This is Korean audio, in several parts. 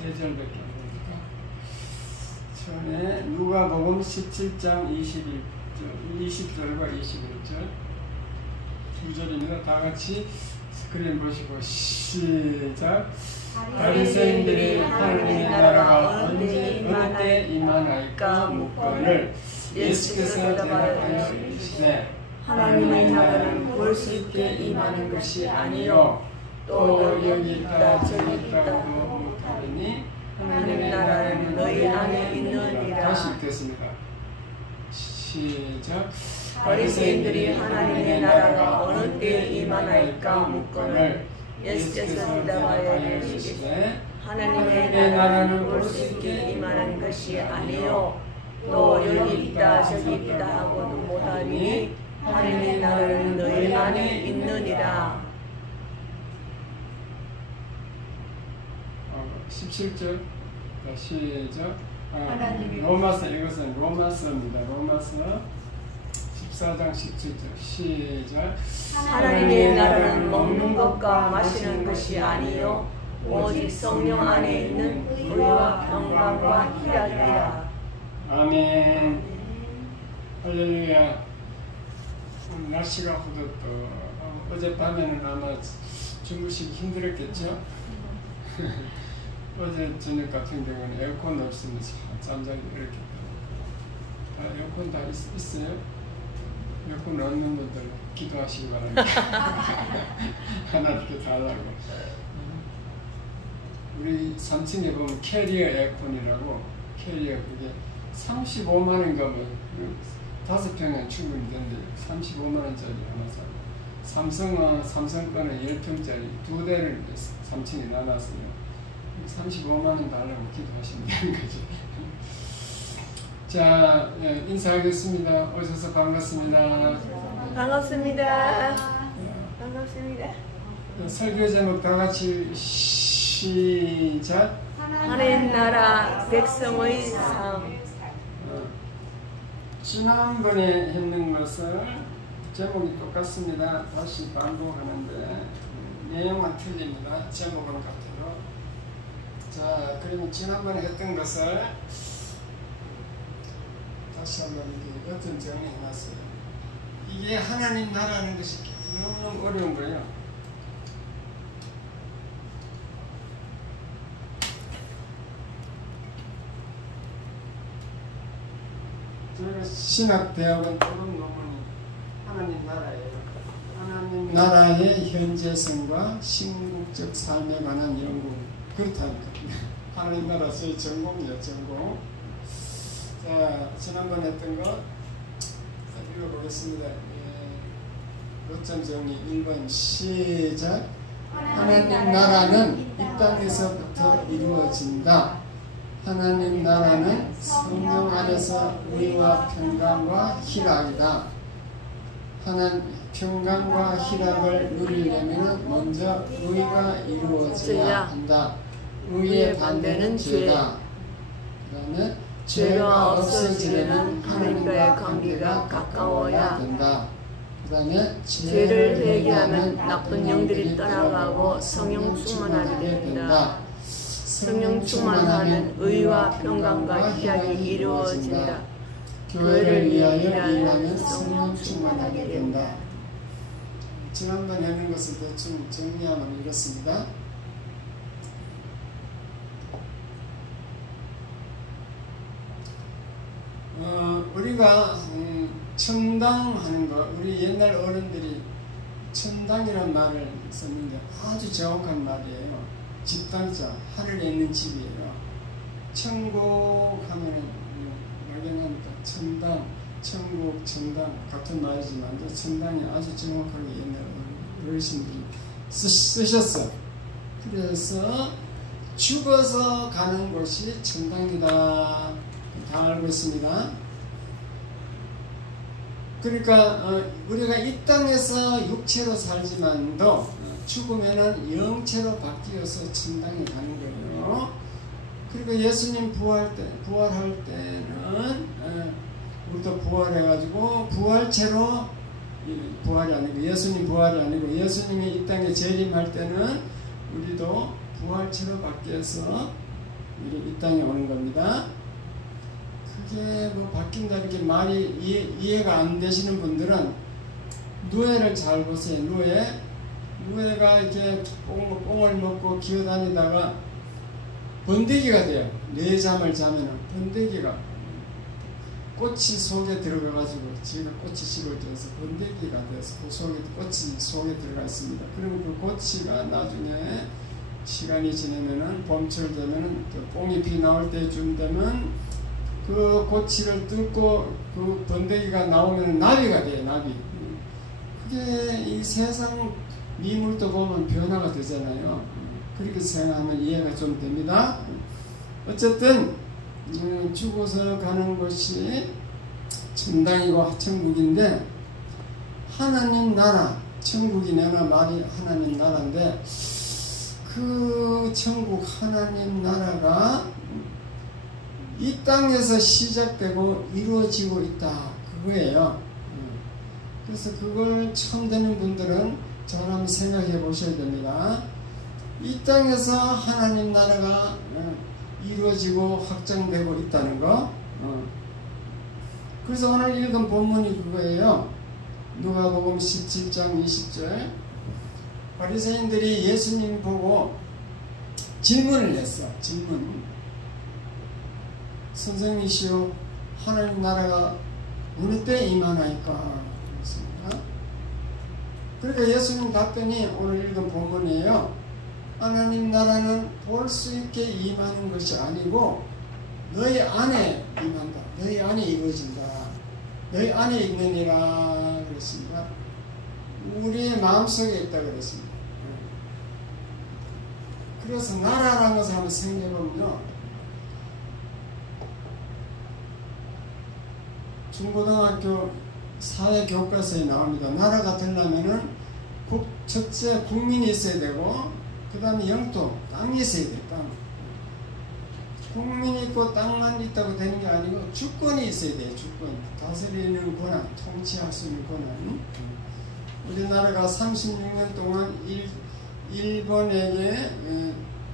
세 절밖에 안 되니까. 처음에 누가복음 17장 20절과 21절 두 절입니다. 다 같이 스크린 보시고 시작. 바리새인들이 하나님의 나라가 어때 임하나이까 묻거늘 예수께서 대답하여 이르시되 하나님의 나라는 볼 수 있게 임하는 것이 아니요 또 여기 있다 저기 있다고 못하리니 하나님의 나라는 너희 안에 있느니라. 다시 읽겠습니다. 시작. 바리새인들이 하나님의 나라가 어느 때에 임하나이까 묻거늘 예수께서 대답하여 이르시되 하나님의 나라는 볼 수 있게 임하는 것이 아니요 또 여기 있다 저기 있다 하고도 못하리니 하나님의 나라는 너희 안에 있느니라. 17절 시작. 로마서 이것은 로마서입니다. 로마서 14장 17절 시작. 하나님의 나라는 먹는 것과 마시는 것이 아니요 오직 성령 안에 있는 의와 평강과 희락이라. 아멘. 할렐루야. 오늘 날씨가 후덥고 어젯밤에는 아마 주무시기 힘들었겠죠? 어제 저녁 같은 경우는 에어컨 없으면 잠자기 어렵겠다. 에어컨 다 있어요? 에어컨 없는 분들 기도하시기 바랍니다. 하나님께 달라고. 우리 3층에 보면 캐리어 에어컨이라고, 캐리어 그게 35만원인가 뭐 5평은 충분히 된대요. 35만원짜리 하나 사고, 삼성 거는 10평짜리 2대를 3층에 나눴어요. 35만원 달라고 기도하시면 되는 거죠. 자, 인사하겠습니다. 오셔서 반갑습니다. 반갑습니다. 반갑습니다. 설교 제목 다 같이 시작. 하나님 나라 백성의 삶. 지난번에 했는 것을 제목이 똑같습니다. 다시 반복하는데 내용만 틀립니다. 제목은 같아요. 자, 그러면 지난번에 했던 것을 다시 한번 이렇게 어떤 정리해놨어요. 이게 하나님 나라는 것이 너무너무 어려운 거예요. 저희가 신학대학원 토론 논문이 하나님 나라예요. 하나님 나라의 현재성과 신국적 삶에 관한 연구. 그렇다니까. 하나님 나라 저희 전공이에요. 전공. 자, 지난번 했던 거 읽어보겠습니다. 요점 정리 1번 시작. 하나님 나라는 이 땅에서부터 이루어진다. 하나님 나라는 성령 안에서 의와 평강과 희락이다. 평강과 희락을 누리려면 먼저 의가 이루어져야 한다. 의의 반대는 죄다. 그 다음에 죄가 없어지려면 하나님과의 관계가 가까워야 된다. 그 다음에 죄를 회개하면 나쁜 영들이 떠나가고 성령 충만하게 된다. 성령 충만하면 의와 평강과 희락이 이루어진다. 교회를 위하여 일하면 성령 충만하게 된다. 지난번에 하는 것을 대충 정리하면 이렇습니다. 우리가 천당하는 거, 우리 옛날 어른들이 천당이라는 말을 썼는데 아주 정확한 말이에요. 집단자, 하늘에 있는 집이에요. 천국 하면은 막연하니까 천당, 천국, 천당 같은 말이지만 천당이 아주 정확하게 옛날 어르신들이 쓰셨어. 그래서 죽어서 가는 곳이 천당이다. 다 알고 있습니다. 그러니까 우리가 이 땅에서 육체로 살지만도 죽으면은 영체로 바뀌어서 천당에 가는 거예요. 그러니까 예수님 부활할 때는 우리도 부활해가지고 부활체로, 부활이 아니고 예수님 부활이 아니고 예수님이 이 땅에 재림할 때는 우리도 부활체로 바뀌어서 이 땅에 오는 겁니다. 그게 뭐 바뀐다 이렇게 말이 이해가 안 되시는 분들은 노예를 잘 보세요. 노예가 이렇게 뽕을 먹고 기어다니다가 번데기가 돼요. 내 잠을 자면은 번데기가 꽃이 속에 들어가가지고 지가 꽃이 씹어져서 번데기가 돼서 그 속에 꽃이 속에 들어가 있습니다. 그러면 그 꽃이가 나중에 시간이 지나면은 봄철 되면은 그 뽕잎이 나올 때쯤 되면 그 고치를 뜯고 그 번데기가 나오면 나비가 돼요. 나비. 그게 이 세상 미물도 보면 변화가 되잖아요. 그렇게 생각하면 이해가 좀 됩니다. 어쨌든 죽어서 가는 곳이 천당이고 천국인데 하나님 나라, 천국이 내가 말이 하나님 나라인데 그 천국 하나님 나라가 이 땅에서 시작되고 이루어지고 있다. 그거예요. 그래서 그걸 처음 듣는 분들은 잘 한번 생각해 보셔야 됩니다. 이 땅에서 하나님 나라가 이루어지고 확장되고 있다는 거. 그래서 오늘 읽은 본문이 그거예요. 누가복음 17장 20절. 바리새인들이 예수님 보고 질문을 했어. 질문. 선생님이시여, 하나님 나라가 어느 때 임하나이까? 그랬습니다. 그러니까 예수님 답변이 오늘 읽은 본문이에요. 하나님 나라는 볼 수 있게 임하는 것이 아니고 너희 안에 임한다. 너희 안에 이루어진다. 너희 안에 있느니라 그랬습니다. 우리의 마음속에 있다 그랬습니다. 그래서 나라라는 것을 한번 생각해보면요. 중고등학교 사회교과서에 나옵니다. 나라가 되려면은 첫째 국민이 있어야 되고 그 다음에 영토, 땅이 있어야 돼요. 땅. 국민이 있고 땅만 있다고 되는 게 아니고 주권이 있어야 돼요. 주권. 다스리는 권한, 통치할 수 있는 권한. 우리나라가 36년 동안 일본에게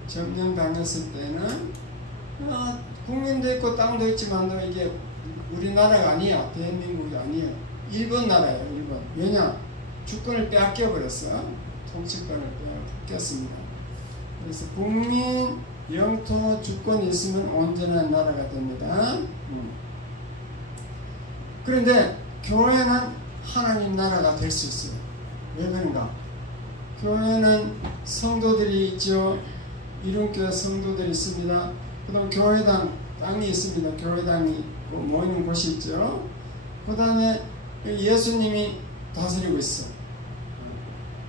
점령당했을 때는 국민도 있고 땅도 있지만 이게 우리나라가 아니야. 대한민국이 아니에요. 일본 나라예요. 일본. 왜냐? 주권을 빼앗겨 버렸어. 통치권을 뺏겼습니다. 그래서 국민, 영토, 주권이 있으면 온전한 나라가 됩니다. 그런데 교회는 하나님 나라가 될 수 있어요. 왜 그런가? 교회는 성도들이 있죠. 이름교회 성도들이 있습니다. 그 다음 교회당, 땅이 있습니다. 교회당이 모이는 곳이 있죠. 그 다음에 예수님이 다스리고 있어.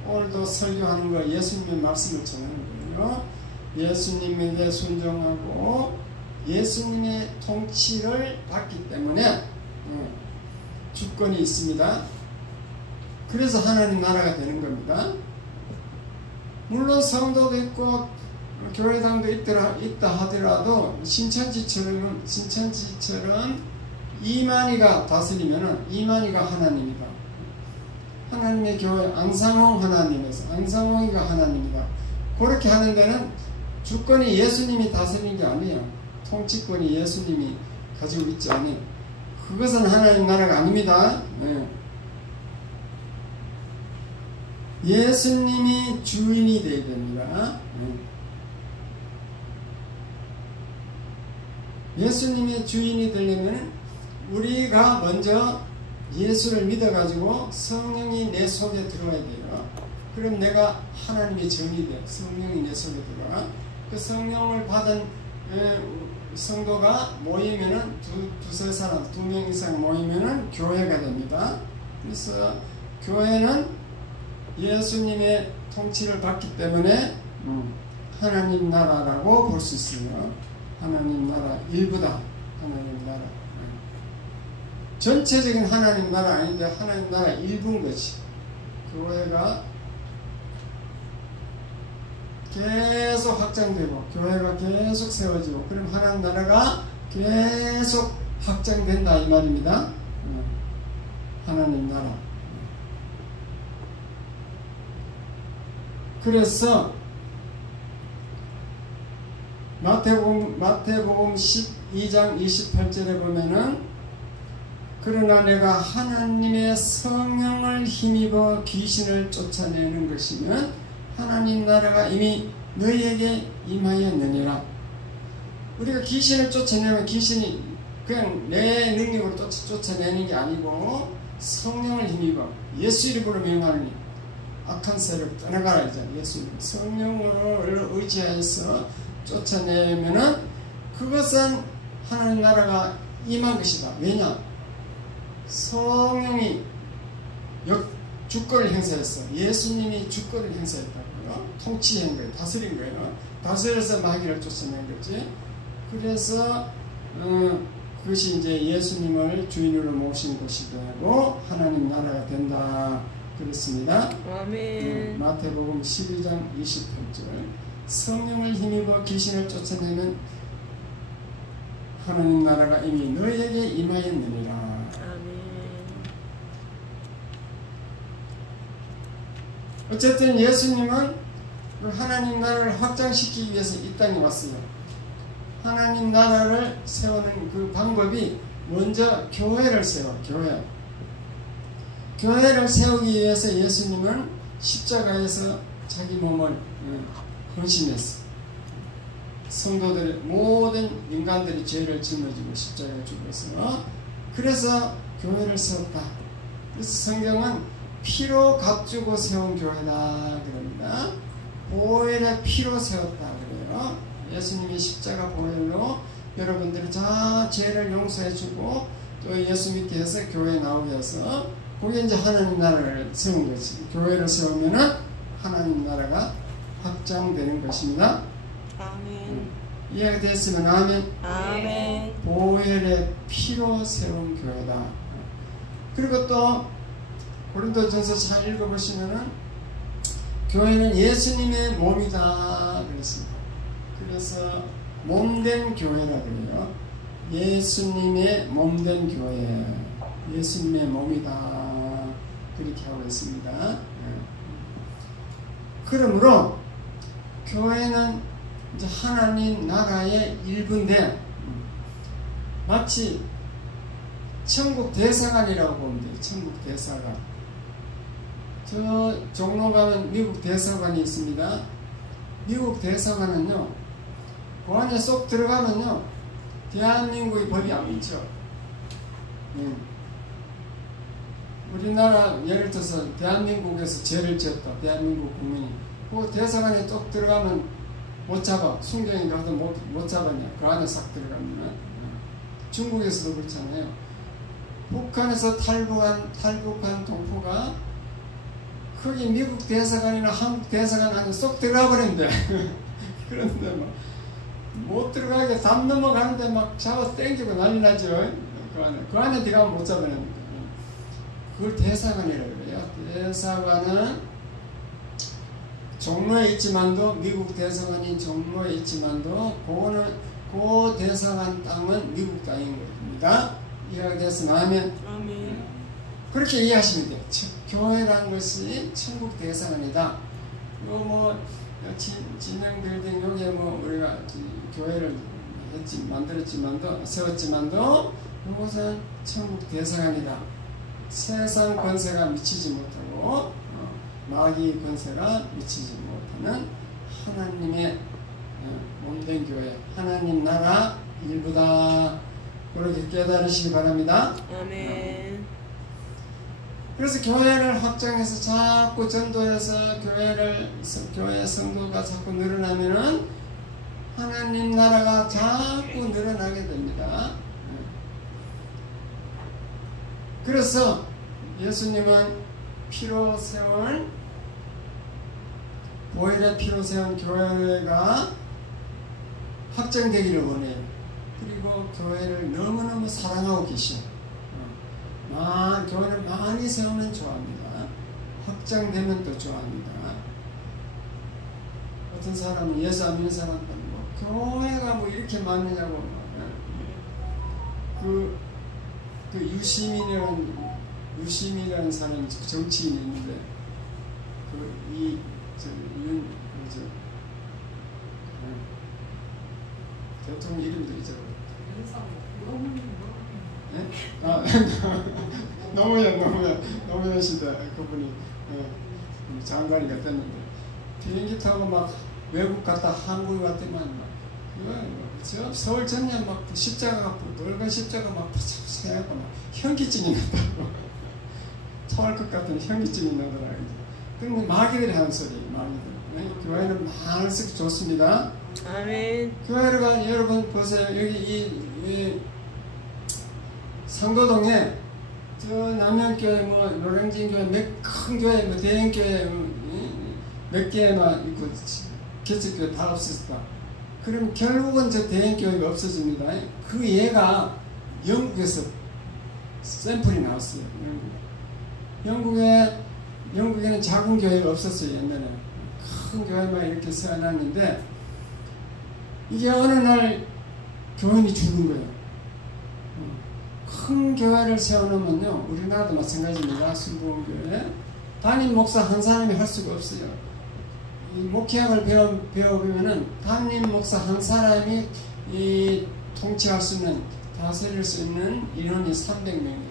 오늘도 설교하는 거 예수님의 말씀을 전하는 거예요. 예수님에게 순종하고 예수님의 통치를 받기 때문에 주권이 있습니다. 그래서 하나님 나라가 되는 겁니다. 물론 성도도 있고 교회당도 있다 하더라도 신천지처럼 이만희가 다스리면은 이만희가 하나님이다. 하나님의 교회 안상홍 하나님에서 안상홍이가 하나님이다. 그렇게 하는 데는 주권이 예수님이 다스리는 게 아니에요. 통치권이 예수님이 가지고 있지 않아요. 그것은 하나님 나라가 아닙니다. 네. 예수님이 주인이 되어야 됩니다. 예수님의 주인이 되려면 우리가 먼저 예수를 믿어가지고 성령이 내 속에 들어와야 돼요. 그럼 내가 하나님의 정이 돼. 성령이 내 속에 들어와. 그 성령을 받은 성도가 모이면은 두세 사람, 2명 이상 모이면은 교회가 됩니다. 그래서 교회는 예수님의 통치를 받기 때문에 하나님 나라라고 볼 수 있어요. 하나님 나라 일부다. 하나님 나라. 전체적인 하나님 나라 아닌데 하나님 나라 일부인 거지. 교회가 계속 확장되고 교회가 계속 세워지고 그럼 하나님 나라가 계속 확장된다 이 말입니다. 하나님 나라. 그래서 마태복음 12장 28절에 보면은 그러나 내가 하나님의 성령을 힘입어 귀신을 쫓아내는 것이면 하나님 나라가 이미 너희에게 임하였느니라. 우리가 귀신을 쫓아내면 귀신이 그냥 내 능력으로 쫓아내는 게 아니고 성령을 힘입어 예수 이름으로 명하니 악한 세력 떠나가라 이제 예수 이름 성령을 의지하여서 쫓아내면은 그것은 하나님 나라가 임한 것이다. 왜냐? 성령이 주권을 행사했어. 예수님이 주권을 행사했다고요. 통치한 거예요. 다스린 거예요. 다스려서 마귀를 쫓아낸 거지. 그래서 그것이 이제 예수님을 주인으로 모신 것이 되고 하나님 나라가 된다. 그렇습니다. 아멘. 마태복음 12장 28절 성령을 힘입어 귀신을 쫓아내면 하나님 나라가 이미 너희에게 임하였느니라. 아멘. 어쨌든 예수님은 하나님 나라를 확장시키기 위해서 이 땅에 왔어요. 하나님 나라를 세우는 그 방법이 먼저 교회를 세워. 교회를 세우기 위해서 예수님은 십자가에서 자기 몸을 헌신했어. 성도들 모든 인간들이 죄를 짊어지고 십자가에 죽어서 그래서 교회를 세웠다. 그래서 성경은 피로 값주고 세운 교회다 그럽니다. 보혈의 피로 세웠다 그래요. 예수님이 십자가 보혈로 여러분들이 다 죄를 용서해주고 또 예수 믿게 해서 교회에 나오게 해서 그게 이제 하나님 나라를 세운 거지. 교회를 세우면은 하나님 나라가 확장되는 것입니다. 아멘. 이해가 됐으면 아멘. 아멘. 보혈의 피로 세운 교회다. 그리고 또 고린도전서 잘 읽어보시면은 교회는 예수님의 몸이다 그랬습니다. 그래서 몸된 교회라 그래요. 예수님의 몸된 교회, 예수님의 몸이다 그렇게 하고 있습니다. 그러므로 교회는 이제 하나님 나라의 일부인데 마치 천국 대사관이라고 보면 돼요. 천국 대사관. 저 종로 가면 미국 대사관이 있습니다. 미국 대사관은요, 그 안에 쏙 들어가면요, 대한민국의 법이 안 미쳐. 우리나라 예를 들어서 대한민국에서 죄를 지었다. 대한민국 국민이. 그 대사관에 쏙 들어가면 못 잡아. 순경이 가서 못 잡았냐. 그 안에 싹 들어가면. 중국에서도 그렇잖아요. 북한에서 탈북한 동포가 거기 미국 대사관이나 한국 대사관 안에 쏙 들어가 버린대. 그런데 못 들어가게 담 넘어가는데 막 잡아서 땡기고 난리 나죠. 그 안에 들어가면 못 잡아내니까. 그걸 대사관이라고 그래요. 대사관은 종로에 있지만도, 미국 대사관이 종로에 있지만도, 그 대사관 땅은 미국 땅인 겁니다. 이해가 됐으면 아멘. 아멘. 그렇게 이해하시면 돼요. 교회라는 것이 천국 대사관이다. 진행빌딩 여기에 우리가 교회를 세웠지만도 이것은 천국 대사관이다. 세상 권세가 미치지 못하고 마귀 권세가 미치지 못하는 하나님의 몸된 교회, 하나님 나라 일부다. 그렇게 깨달으시기 바랍니다. 아멘. 그래서 교회를 확장해서 자꾸 전도해서 교회 성도가 자꾸 늘어나면은 하나님 나라가 자꾸 늘어나게 됩니다. 그래서 예수님은 피로 세운, 보혈의 피로 세운 교회가 확장되기를 원해요. 그리고 교회를 너무너무 사랑하고 계셔. 교회를 많이 세우면 좋아합니다. 확장되면 또 좋아합니다. 어떤 사람은 예수 안 믿는 사람은 교회가 이렇게 많으냐고 그 유시민이라는 사람 정치인이 있는데 대통령 이름도 잊어버렸다. 네? 노무현 시대 그분이 장관이가 됐는데 비행기 타고 막 외국 갔다 한국 갔더만 막 저 서울 전에 막 십자가 붉은 십자가 막 세고 막 현기증이 난다고 토할 것 같은 현기증이 나더라고요. 그럼 마귀들이 하는 소리, 마귀들. 네? 교회는 많을수록 좋습니다. 아멘. 교회가 여러분 보세요. 여기 이 상도동에 저 남양교회 뭐 노량진교회 몇 큰 교회 뭐 대형교회 몇 개만 있고 개척교회 다 없었다. 그럼 결국은 저 대형교회가 없어집니다. 그 예가 영국에서 샘플이 나왔어요. 영국에는 작은 교회가 없었어요. 옛날에 큰 교회만 이렇게 세워놨는데 이게 어느 날 교인이 죽은 거예요. 큰 교회를 세워놓으면요, 우리나라도 마찬가지입니다. 순복음교회 담임 목사 한 사람이 할 수가 없어요. 이 목회학을 배워보면은 담임 목사 한 사람이 이 통치할 수 있는, 다스릴 수 있는 인원이 300명이에요.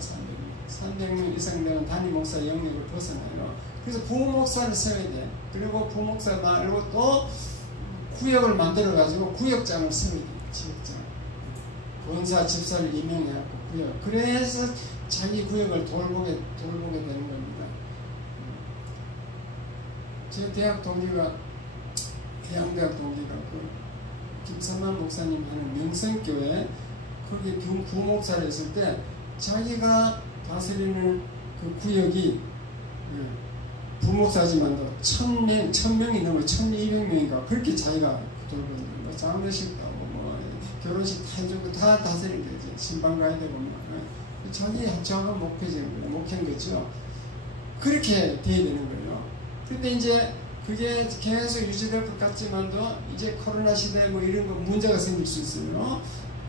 300명 이상 되면 담임 목사 영역을 벗어나요. 그래서 부목사를 세워야 돼. 그리고 부목사 말고 또 구역을 만들어가지고 구역장을 세워야 돼요. 지역장. 권사, 집사를 임명해갖고 구역. 그래서 자기 구역을 돌보게 되는 겁니다. 제 대학 동기가, 대학대학 동기가 김삼만 목사님 하는 명성교회, 거기 부목사를 했을 때 자기가 다스리는 그 구역이 부목사지만도 1000명이 넘어 1200명인가 그렇게 자기가 돌보는 뭐 장례식 하고 뭐 결혼식 다 해주고 다 다스리는 거지. 신방 가야 되고 뭐 자기 저가 목회인 거죠. 그렇게 돼야 되는 거예요. 근데 이제 그게 계속 유지될 것 같지만도 이제 코로나 시대에 뭐 이런 거 문제가 생길 수 있어요.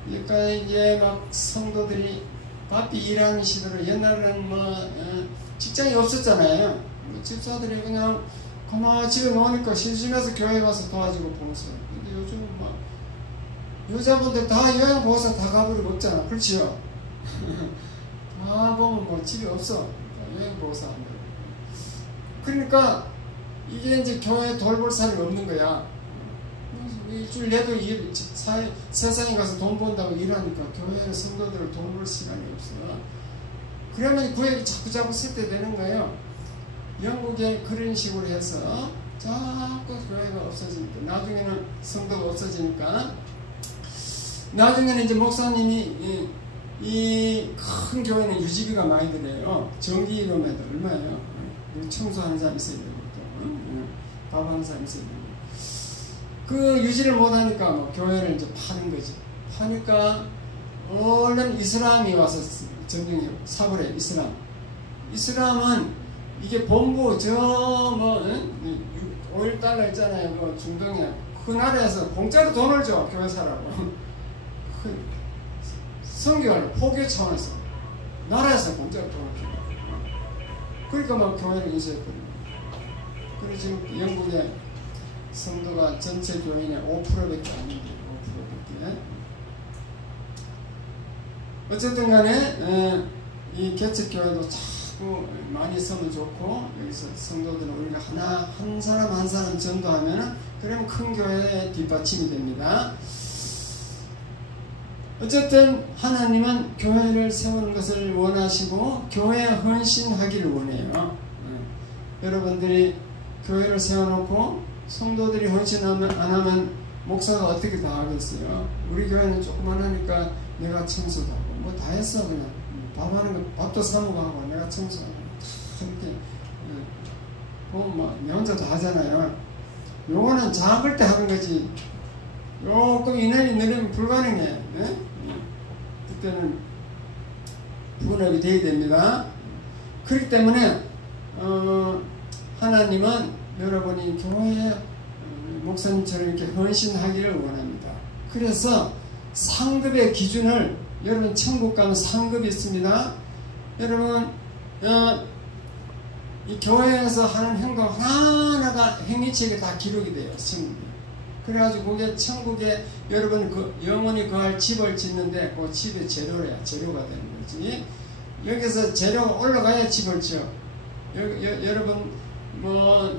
그러니까 이제 막 성도들이 바삐 일하는 시대로, 옛날에는 뭐 직장이 없었잖아요. 집사들이 그냥 가만히 집에 놓으니까 심심해서 교회 가서 도와주고 봉사. 근데 요즘은 막 여자분들 다 여행 보고서 다 가버리고 없잖아. 그렇지요? 다 보면 뭐 집이 없어. 여행 보고서 안 돼. 그러니까 이게 이제 교회 돌볼 사람이 없는 거야. 일주일 내도 세상에 가서 돈 번다고 일하니까 교회 성도들을 돌볼 시간이 없어. 그러면 구역이 자꾸 쇠퇴되는 거예요. 영국에 그런 식으로 해서 자꾸 교회가 없어지니까, 나중에는 성도가 없어지니까, 나중에는 이제 목사님이 이 큰 교회는 유지비가 많이 들어요. 전기요금에도 얼마예요? 청소하는 사람 있어야 되고 또 밥하는 사람 있어야 되고. 그 유지를 못하니까 뭐 교회를 이제 파는 거지. 파니까 얼른 이슬람이 와서 점령해 사버려요. 이슬람은 이게 본부 뭐 5.1달러 있잖아요. 뭐 중동에 그 나라에서 공짜로 돈을 줘. 교회 사라고. 그 선교하려 포교 차원에서 나라에서 공짜로 돈을 줘. 그러니까 막 교회를 인수해버려요. 그리고 지금 영국에 성도가 전체 교인의 5%밖에 안 돼요. 5%밖에. 어쨌든 간에 이 개척교회도 자꾸 많이 있으면 좋고, 여기서 성도들은 우리가 한 사람 한 사람 전도하면 그러면 큰 교회의 뒷받침이 됩니다. 어쨌든 하나님은 교회를 세우는 것을 원하시고 교회에 헌신하기를 원해요. 여러분들이 교회를 세워놓고 성도들이 헌신 안 하면 목사가 어떻게 다 하겠어요? 우리 교회는 조그만 하니까 내가 청소도 하고 뭐 다 했어. 그냥 밥하는 거 밥도 사먹고 내가 청소하고 다 이렇게 뭐 내 혼자 다 하잖아요. 요거는 작을 때 하는 거지. 조금 인원이 늘으면 불가능해. 네? 그때는 분업이 돼야 됩니다. 그렇기 때문에 하나님은 여러분이 교회에 목사님처럼 이렇게 헌신하기를 원합니다. 그래서 상급의 기준을, 여러분 천국 가면 상급이 있습니다. 여러분 이 교회에서 하는 행동 하나하나가 행위책에 다 기록이 돼요. 천국에. 그래가지고 그게 천국에 여러분 그 영원히 거할 집을 짓는데 그 집의 재료야. 재료가 되는 거지. 여기서 재료가 올라가야 집을 지어. 여러분 뭐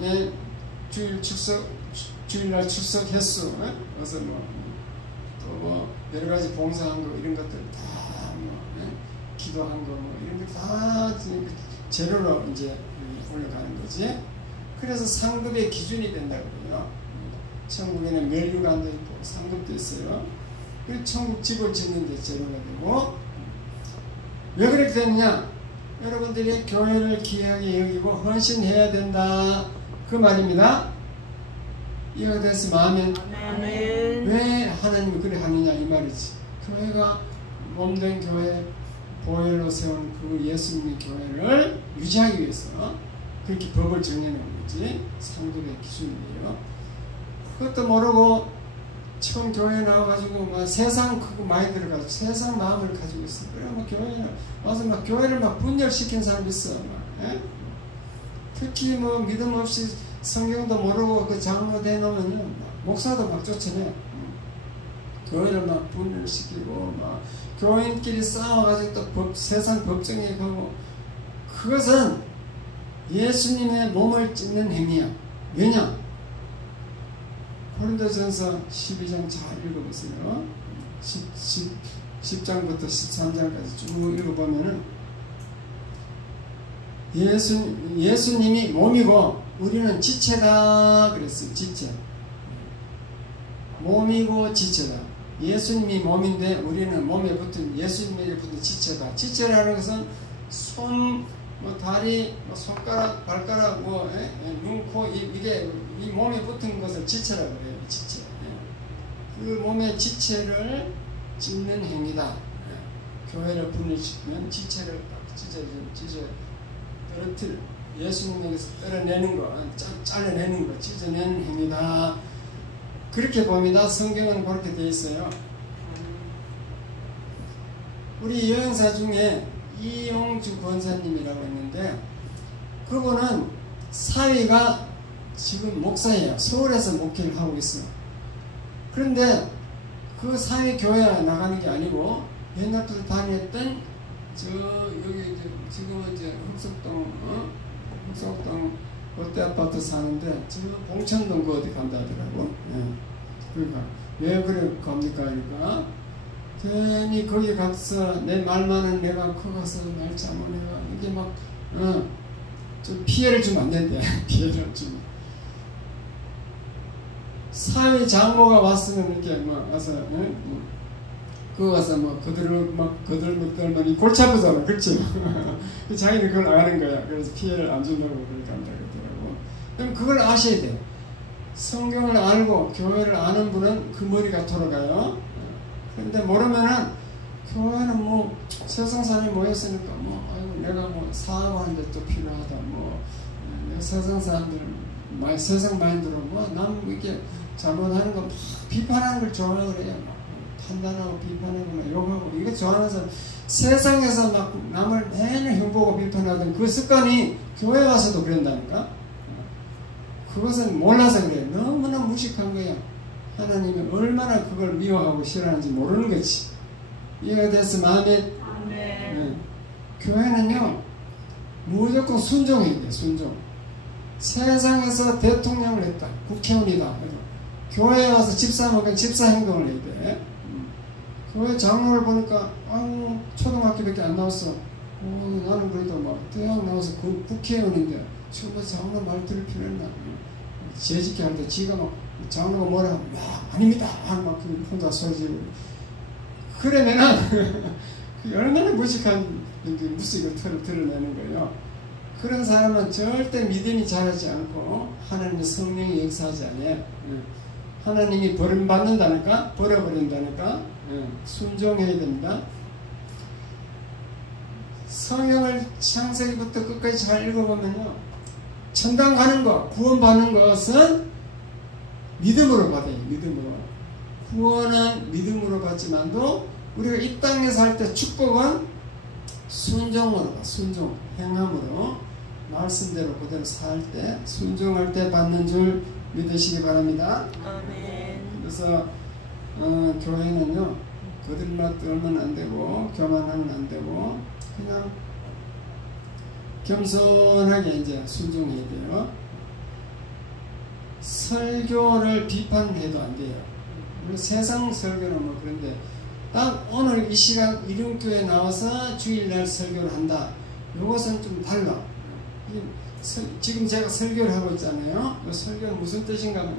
주일날 축석 횟수, 그래서 또 뭐 여러 가지 봉사한 거 이런 것들 다 기도한 거 뭐 이런 거 다 재료로 이제 올라가는 거지. 그래서 상급의 기준이 된다고요. 천국에는 멸류관도 있고 상급도 있어요. 그래서 천국 집을 짓는 데 재료가 되고. 왜 그렇게 됐느냐? 여러분들이 교회를 귀하게 여기고 헌신해야 된다 그 말입니다. 이해가 돼서 마음에 왜 하나님이 그래 하느냐 이 말이지. 교회가 몸된 교회, 보혈로 세운 그 예수님의 교회를 유지하기 위해서 그렇게 법을 정해놓은 거지. 상급의 기준이에요. 그것도 모르고 처음 교회에 나와가지고 막 세상 그거 많이 들어가지고 세상 마음을 가지고 있어. 그래 뭐 교회에 와서 막 교회를 막 분열시킨 사람이 있어. 막, 특히 뭐 믿음 없이 성경도 모르고 그 장로 대놓으면요 목사도 막 쫓아내. 교회를 막 분열시키고 막 교인끼리 싸워가지고 또 세상 법정에 가고. 그것은 예수님의 몸을 찢는 행위야. 왜냐? 고린도전서 12장 잘 읽어보세요. 10장부터 13장까지 쭉 읽어보면은 예수님이 몸이고 우리는 지체다 그랬어요. 지체. 몸이고 지체다. 예수님이 몸인데 우리는 몸에 붙은 예수님에 붙은 지체다. 지체라는 것은 손, 뭐 다리, 뭐 손가락, 발가락, 뭐 눈, 코, 이게 이 몸에 붙은 것을 지체라고 해요. 지체. 그 몸의 지체를 찢는 행위다. 교회를 분리시키면 지체를 딱 찢어 떨어뜨려. 예수님에게서 떨어내는 거, 잘라내는 거, 찢어내는 행위다. 그렇게 봅니다. 성경은 그렇게 되어 있어요. 우리 여행사 중에 이용주 권사님이라고 있는데 그분은 사위가 지금 목사예요. 서울에서 목회를 하고 있어요. 그런데 그 사위 교회 나가는 게 아니고 옛날부터 다녔던 여기 지금은 이제 흑석동 롯데아파트 사는데 지금 봉천동 그 어디 간다 하더라고. 그러니까 왜 그래 갑니까? 그러니까 괜히 거기 가서 내 말만은 내가 커가서 말 잘못해가 이게 막 좀 피해를 주면 안 된대. 피해를 주면 사회 장모가 왔으면 이렇게 뭐 와서 그거 가서 뭐 거들먹더니 골치 아프잖아. 그렇지? 자기는 그걸 안 하는 거야. 그래서 피해를 안 준다고 그렇게 한다 그러더라고. 그럼 그걸 아셔야 돼. 성경을 알고 교회를 아는 분은 그 머리가 돌아가요. 그런데 모르면은 교회는 뭐 세상 사람이 모였으니까 뭐 아이고 내가 뭐 사과하는데 또 필요하다 뭐 세상 사람들 세상 마인드로 뭐 남 이렇게 잘못하는 거 막 비판하는 걸 좋아하고 그래요. 막 판단하고 비판하고 막 욕하고 이거 좋아하는 사람 세상에서 막 남을 매일 흉보고 비판하던 그 습관이 교회 와서도 그런다니까. 그것은 몰라서 그래. 너무나 무식한 거야. 하나님이 얼마나 그걸 미워하고 싫어하는지 모르는 거지. 이해가 돼서 마음에 교회는요 무조건 순종해야 돼. 순종. 세상에서 대통령을 했다. 국회의원이다. 교회에 와서 집사하면 그냥 집사 행동을 해야 돼. 교회 장로를 보니까 아유 초등학교밖에 안 나왔어. 나는 그래도 막 대학 나와서 국회의원인데 지금 장로 말 들을 필요 있나. 재직기 할 때 지가 막 장로가 뭐라 하면 막 아닙니다. 막 혼자 소리지르고 그러면은 얼마나 무식한 무식을 드러내는 거예요. 그런 사람은 절대 믿음이 자라지 않고 하나님의 성령이 역사하지 않아요. 하나님이 버림받는다니까 버려버린다니까 순종해야 됩니다. 성경을 창세기부터 끝까지 잘 읽어보면요 천당 가는 것, 구원받는 것은 믿음으로 받아요. 믿음으로. 구원은 믿음으로 받지만도 우리가 이 땅에서 할 때 축복은 순종으로 봐. 순종, 행함으로 말씀대로 그대로 살 때 순종할 때 받는 줄 믿으시기 바랍니다. 아멘. 그래서 교회는요 거들맛 떨면 안 되고 교만하면 안 되고 그냥 겸손하게 이제 순종해야 돼요. 설교를 비판해도 안 돼요. 세상 설교는 뭐 그런데 딱 오늘 이 시간 이륜교에 나와서 주일날 설교를 한다. 이것은 좀 달라. 지금 제가 설교를 하고 있잖아요. 이 설교는 무슨 뜻인가 하면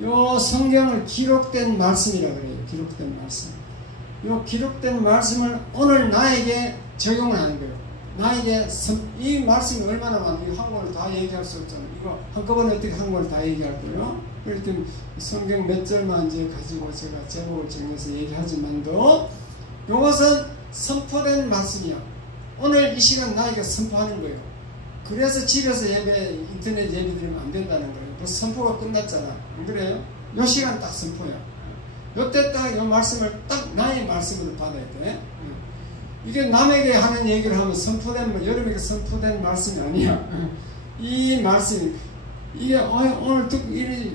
이 성경을 기록된 말씀이라 그래요. 기록된 말씀. 이 기록된 말씀을 오늘 나에게 적용을 하는 거예요. 나에게 이 말씀이 얼마나 많아요. 한국어를 다 얘기할 수 없잖아요. 이거 한꺼번에 어떻게 한국어를 다 얘기할 거예요? 그렇게 성경 몇 절만 이제 가지고 제가 제목을 정해서 얘기하지만도 이것은 선포된 말씀이야. 오늘 이 시간 나에게 선포하는 거예요. 그래서 집에서 예배, 인터넷 예배 드리면 안 된다는 거예요. 그 선포가 끝났잖아. 안 그래요? 요 시간 딱 선포야. 요때 딱 요 말씀을 딱 나의 말씀으로 받아야 돼. 이게 남에게 하는 얘기를 하면 선포된, 여러분에게 선포된 말씀이 아니야. 이 말씀이, 이게 오늘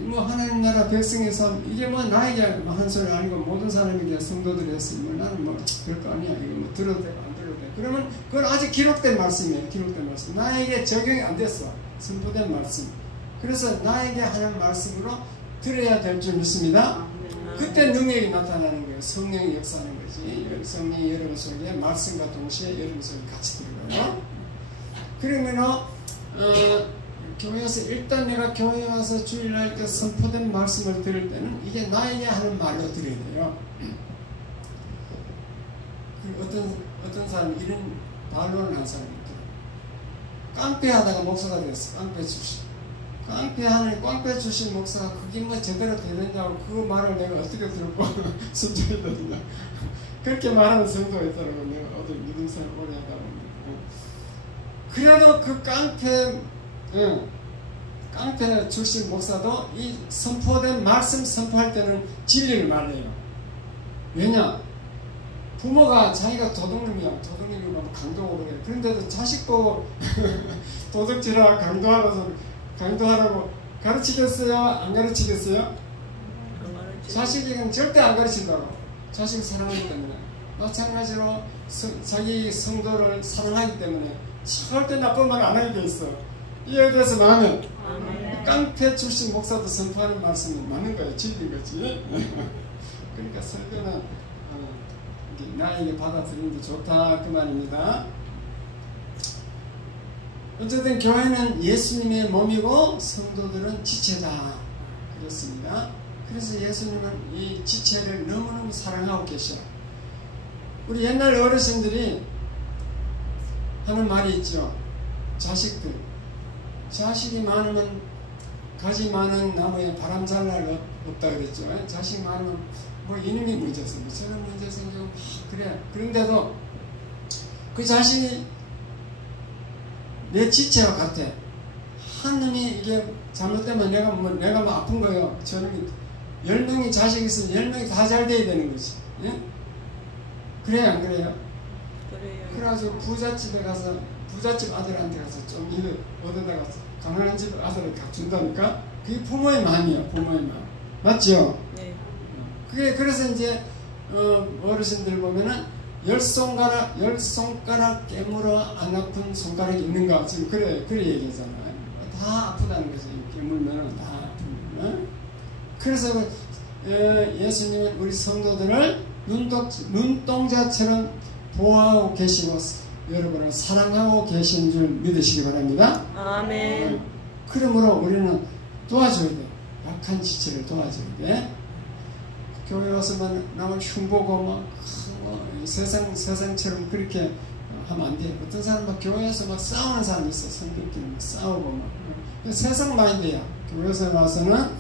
뭐 하나님 나라 백성의 삶, 이게 뭐 나에게 한 소리 아니고 모든 사람에게 성도들이 했으면 나는 뭐 별거 아니야. 이거 뭐 들어도 되고 안 들어도 돼. 그러면 그건 아직 기록된 말씀이에요. 기록된 말씀. 나에게 적용이 안 됐어. 선포된 말씀. 그래서 나에게 하는 말씀으로 들어야 될 줄 믿습니다. 그때 능력이 나타나는 거예요. 성령이 역사하는 거지. 성령이 여러분 속에 말씀과 동시에 여러분 속에 같이 들어가요. 그러면 교회에서 일단 내가 교회에 와서 주일날 때 선포된 말씀을 들을 때는 이게 나에게 하는 말로 들어야 돼요. 어떤 사람이 이런 반론을 한 사람이 있더라고요. 깡패하다가 목사가 됐어. 깡패 출신. 깡패 출신 목사가 그게 뭐 제대로 되느냐고 그 말을 내가 어떻게 들었고 순종해야 되느냐. 그렇게 말하는 성도가 있더라고요. 내가 어디 믿음생활 오래 하다 보니까. 그래도 그 깡패 출신 목사도 이 선포된 말씀 선포할 때는 진리를 말해요. 왜냐? 부모가 자기가 도둑놈이야. 도둑놈이면 강도하고 그래. 그런데도 자식 보고 도둑질하라 강도하라고 가르치겠어요? 안 가르치겠어요? 자식에게는 절대 안 가르친다고. 자식을 사랑하기 때문에. 마찬가지로 자기 성도를 사랑하기 때문에 절대 나쁜 말 안 하게 돼 있어. 이에 대해서 나는 깡패 출신 목사도 선포하는 말씀이 맞는 거예요. 진리인 거지. 그러니까 설교는 나에게 받아들이는 게 좋다 그 말입니다. 어쨌든 교회는 예수님의 몸이고 성도들은 지체다 그렇습니다. 그래서 예수님은 이 지체를 너무너무 사랑하고 계셔. 우리 옛날 어르신들이 하는 말이 있죠. 자식이 많으면 가지 많은 나무에 바람 잘 날 없다 그랬죠. 자식 많으면 뭐 이놈이 문제였어, 뭐 저런 문제 생기고 그래. 그런데도 그 자식이 내 지체와 같아. 한 놈이 이게 잘못되면 내가 뭐 아픈 거예요. 저놈이 10명이 자식이 있으면 10명이 다 잘 돼야 되는 거지. 예? 그래요, 안 그래요? 그래요. 그래가지고 부잣집 아들한테 가서 좀 일을 얻어다가 가난한 집 아들을 다 준다니까? 그게 부모의 마음이야, 부모의 마음. 맞죠? 네. 그래서 이제, 어르신들 보면은, 10손가락 깨물어 안 아픈 손가락이 있는가? 지금 그래 얘기하잖아요. 다 아프다는 거죠. 깨물면은 다 아픈. 그래서, 예수님은 우리 성도들을 눈동자처럼 보호하고 계시고, 여러분을 사랑하고 계신 줄 믿으시기 바랍니다. 아멘. 그러므로 우리는 도와줘야 돼. 약한 지체를 도와줘야 돼. 교회 와서만 남을 흉보고 막 세상처럼 그렇게 하면 안 돼. 어떤 사람은 교회에서 막 싸우는 사람이 있어. 성들끼리 막 싸우고 막. 세상 마인드야. 교회에서 와서는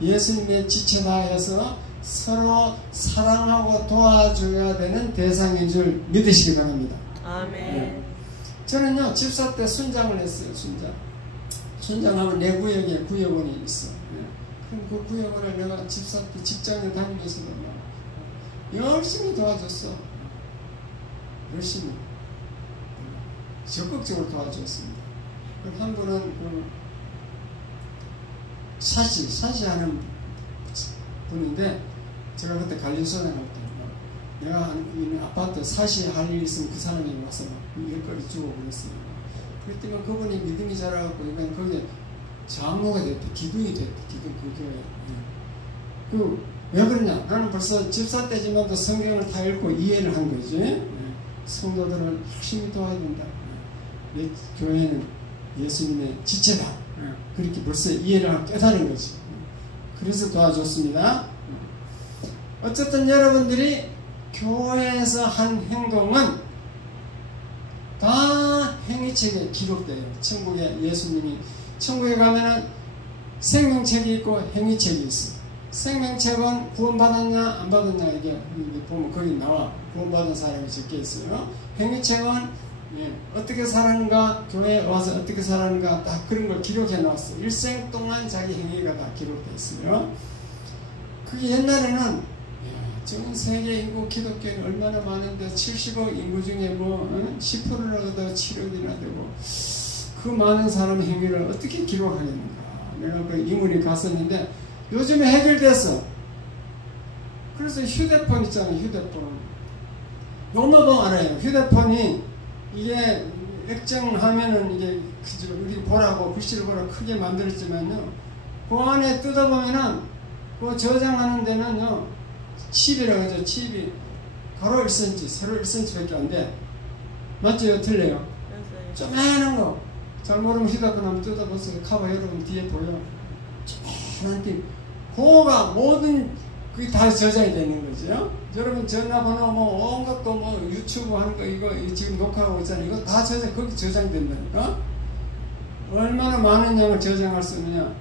예수님의 지체다 해서 서로 사랑하고 도와줘야 되는 대상인 줄 믿으시기 바랍니다. 아멘. 네. 저는요 집사 때 순장을 했어요. 순장하면 내 구역에 구역원이 있어. 네. 그럼 그 구역원을 내가 집사 때 직장에 다니면서도 열심히 도와줬어. 열심히 적극적으로 도와줬습니다. 그럼 한 분은 사시하는 분인데 제가 그때 관리소장을 할 때 내가 이 아파트 사시 할 일 있으면 그 사람이 와서 일거리 주고 그랬어요. 그랬더니 그분이 믿음이 자라갖고 이건 거기에 장로가 됐대. 기둥이 됐대. 기둥 그 교회. 왜 그러냐? 나는 벌써 집사 때지만도 성경을 다 읽고 이해를 한 거지. 성도들을 열심히 도와야 된다. 내 교회는 예수님의 지체다. 그렇게 벌써 이해를 하고 깨달은 거지. 그래서 도와줬습니다. 어쨌든 여러분들이 교회에서 한 행동은 다 행위책에 기록돼요. 천국에 예수님이 천국에 가면은 생명책이 있고 행위책이 있어. 생명책은 구원받았냐 안 받았냐 이게 보면 거기 나와. 구원받은 사람이 적혀 있어요. 행위책은 어떻게 살았는가, 교회에 와서 어떻게 살았는가 딱 그런 걸 기록해 놨어. 일생 동안 자기 행위가 다 기록돼 있어요. 그게 옛날에는 전 세계 인구 기독교인이 얼마나 많은데 70억 인구 중에 뭐 10%라도 7억이나 되고 그 많은 사람의 행위를 어떻게 기록하겠는가. 내가 그 인문이 갔었는데 요즘에 해결됐어. 그래서 휴대폰 있잖아요. 휴대폰 너무 알아요. 휴대폰이 이게 액정하면은 이게 우리 보라고 글씨를 보라고 크게 만들었지만요. 그 안에 뜯어보면은 그 저장하는 데는요. 칩이라고 하죠. 칩이 가로 1cm, 세로 1cm밖에 안 돼. 맞죠? 틀려요? 조그만한 거. 잘 모르면 휴대폰 한번 뜯어보세요. 카바 여러분 뒤에 보여. 조그만한 팁. 그거가 모든 그게 다 저장이 되는 거죠. 여러분 전화번호 뭐 온 것도 뭐 유튜브 하는 거 이거 지금 녹화하고 있잖아요. 이거 다 저장, 거기 저장된다니까. 얼마나 많은 양을 저장할 수 있느냐.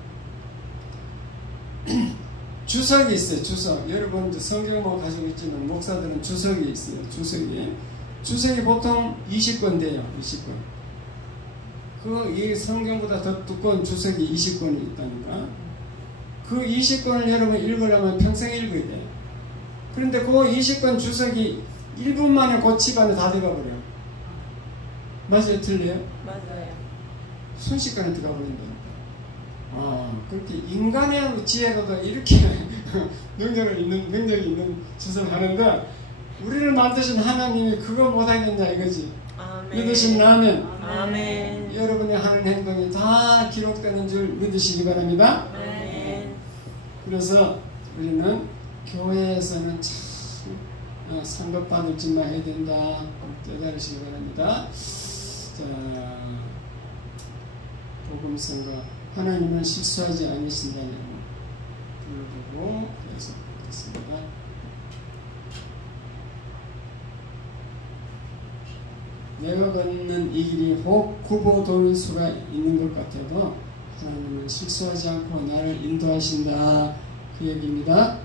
주석이 있어요. 주석. 여러분 성경을 가지고 있지만 목사들은 주석이 있어요. 주석이 보통 20권 돼요. 20권. 이 성경보다 더 두꺼운 주석이 20권이 있다니까. 그 20권을 여러분 읽으려면 평생 읽어야 돼요. 그런데 그 20권 주석이 1분 만에 그 집 안에 다 들어가버려요. 맞아요? 틀려요? 맞아요. 순식간에 들어가버린다. 그렇게 인간의 지혜로도 이렇게 능력이 있는 짓을 하는데 우리를 만드신 하나님이 그거 못하겠냐 이거지. 아멘. 믿으신다면 아멘. 여러분이 하는 행동이 다 기록되는 줄 믿으시기 바랍니다. 아멘. 그래서 우리는 교회에서는 참 상급받을 짓만 해야 된다. 꼭 깨달으시기 바랍니다. 자, 복음성과 하나님은 실수하지 않으신다는 불러보고 계속 하겠습니다. 내가 걷는 이 길이 혹 굽어도는 수가 있는 것 같아도 하나님은 실수하지 않고 나를 인도하신다. 그 얘기입니다.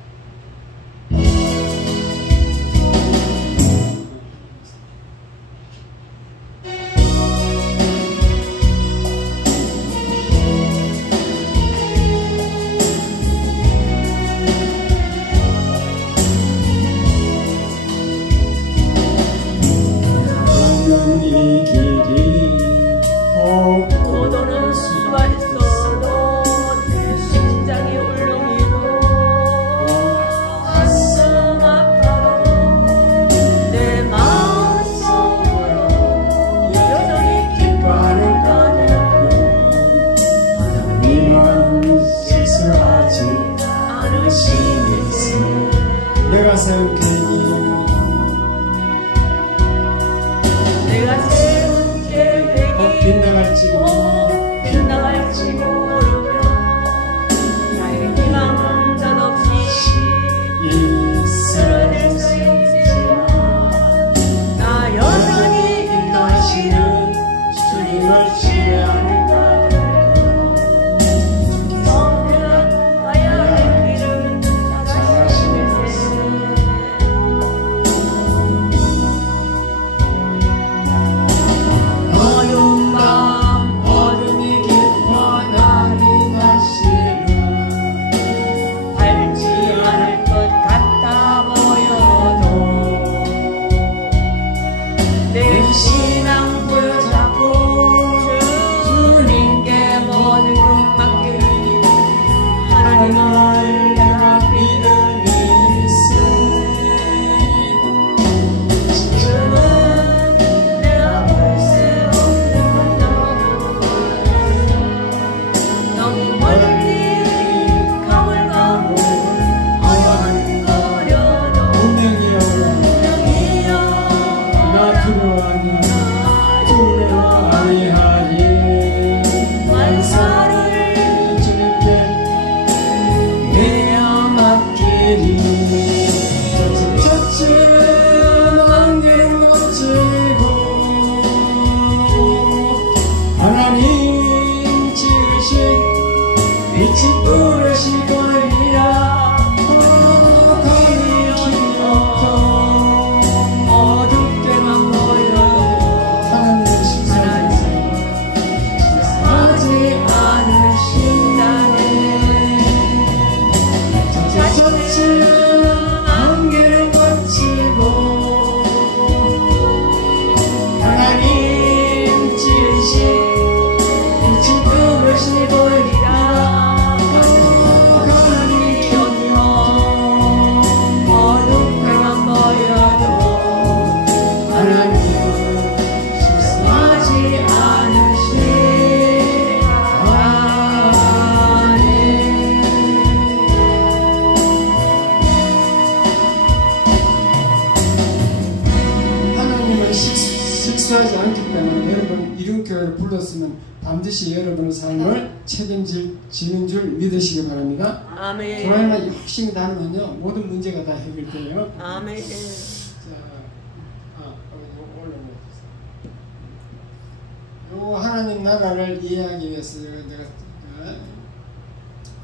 오도는 수가 있어도 내 심장이 울렁이고 무수하지 않기 때문에 여러분 이륜교회를 불렀으면 반드시 여러분의 삶을 책임지는 줄 믿으시기 바랍니다. 아멘. 교회만 열심히 다니면요 모든 문제가 다 해결돼요. 아멘. 요 하나님 나라를 이해하기 위해서 내가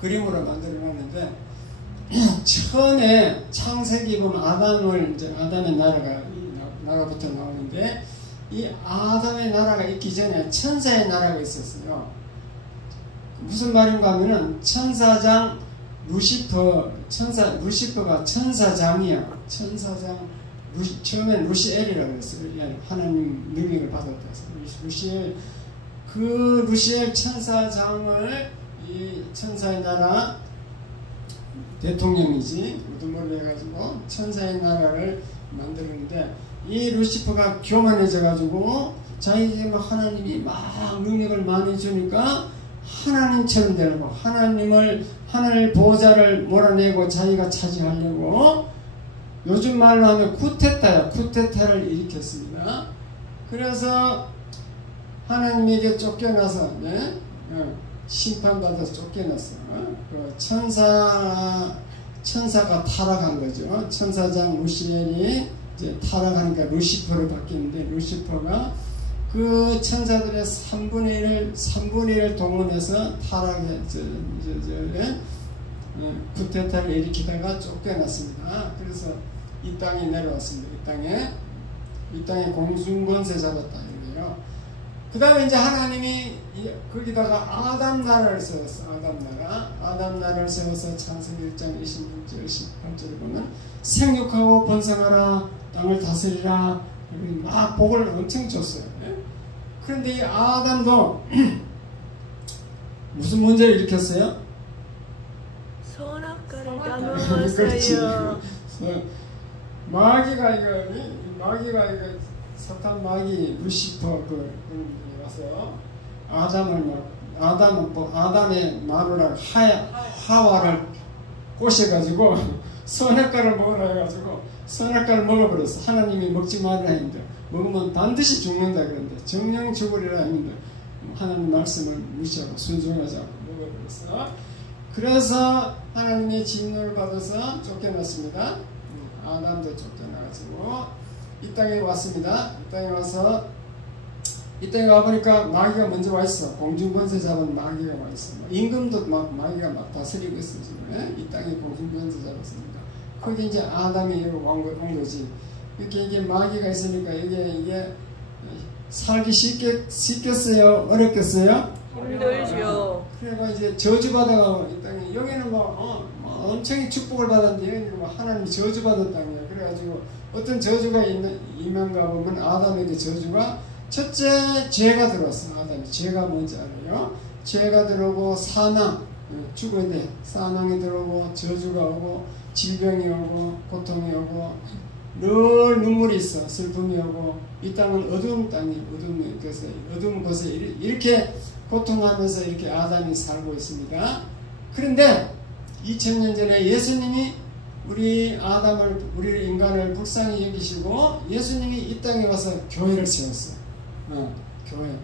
그림으로 만들어 놨는데 처음에 창세기 보면 아담의 나라부터 나오는데 이 아담의 나라가 있기 전에 천사의 나라가 있었어요. 무슨 말인가 하면은 천사장 루시퍼가 천사장이야. 처음엔 루시엘이라고 했어요. 하나님 능력을 받았다 해서 루시엘, 그 루시엘 천사장을 이 천사의 나라 대통령이지 우두머리 해가지고 천사의 나라를 만드는데 이 루시퍼가 교만해져가지고 자기에게 하나님이 막 능력을 많이 주니까 하나님처럼 되려고 하나님 보호자를 몰아내고 자기가 차지하려고 요즘 말로 하면 쿠데타를 일으켰습니다. 그래서 하나님에게 쫓겨나서 심판받아서 쫓겨났어. 그 천사가 타락한 거죠. 천사장 루시엘이 이제 타락하니까 루시퍼로 바뀌는데 루시퍼가 그 천사들의 3분의 1을 동원해서 쿠데타를 일으키다가 쫓겨났습니다. 그래서 이 땅에 내려왔습니다. 이 땅에 공중권세 잡았다 이거예요. 그 다음에 이제 하나님이 거기다가 아담 나라를 세웠어. 아담 나라를 세워서 창세기 1장 26절 18절에 보면 생육하고 번성하라 땅을 다스리라 막 복을 엄청 줬어요. 그런데 이 아담도 무슨 문제를 일으켰어요? 선악과를 따먹었어요. 마귀가 사탄 마귀 루시퍼 와서 아담의 마누라 하와를 꼬셔가지고 선악과를 먹으라 해가지고 선악과를 먹어버렸어. 하나님이 먹지 말라 했는데 먹으면 반드시 죽는다 그랬는데 정령 죽으리라 했는데 하나님 말씀을 무시하고 순종하지 않고 먹어버렸어. 그래서 하나님의 진노를 받아서 쫓겨났습니다. 아담도 쫓겨나가지고 이 땅에 왔습니다. 이 땅에 와보니까 마귀가 먼저 와있어. 공중권세 잡은 마귀가 와있어. 임금도 마귀가 막 다스리고 있어. 지금. 이 땅에 공중권세 잡았습니다. 거기 이제 아담이 온 거지. 이렇게 이게 마귀가 있으니까 이게 살기 쉽겠어요? 어렵겠어요? 힘들죠. 그래가 이제 저주받아가고 이 땅에 여기는 엄청 축복을 받았는데 여기는 하나님이 저주받은 땅이야. 그래가지고 어떤 저주가 임한가 보면 아담에게 저주가 첫째 죄가 들어왔어. 아담이 죄가 뭔지 알아요? 죄가 들어오고 사망 죽어야 돼. 사망이 들어오고 저주가 오고 질병이 오고 고통이 오고 늘 눈물이 있어. 슬픔이 오고 이 땅은 어두운 땅이 어두운 곳에 이렇게 고통하면서 이렇게 아담이 살고 있습니다. 그런데 2000년 전에 예수님이 우리 인간을 불쌍히 여기시고 예수님이 이 땅에 와서 교회를 세웠어요. 교회.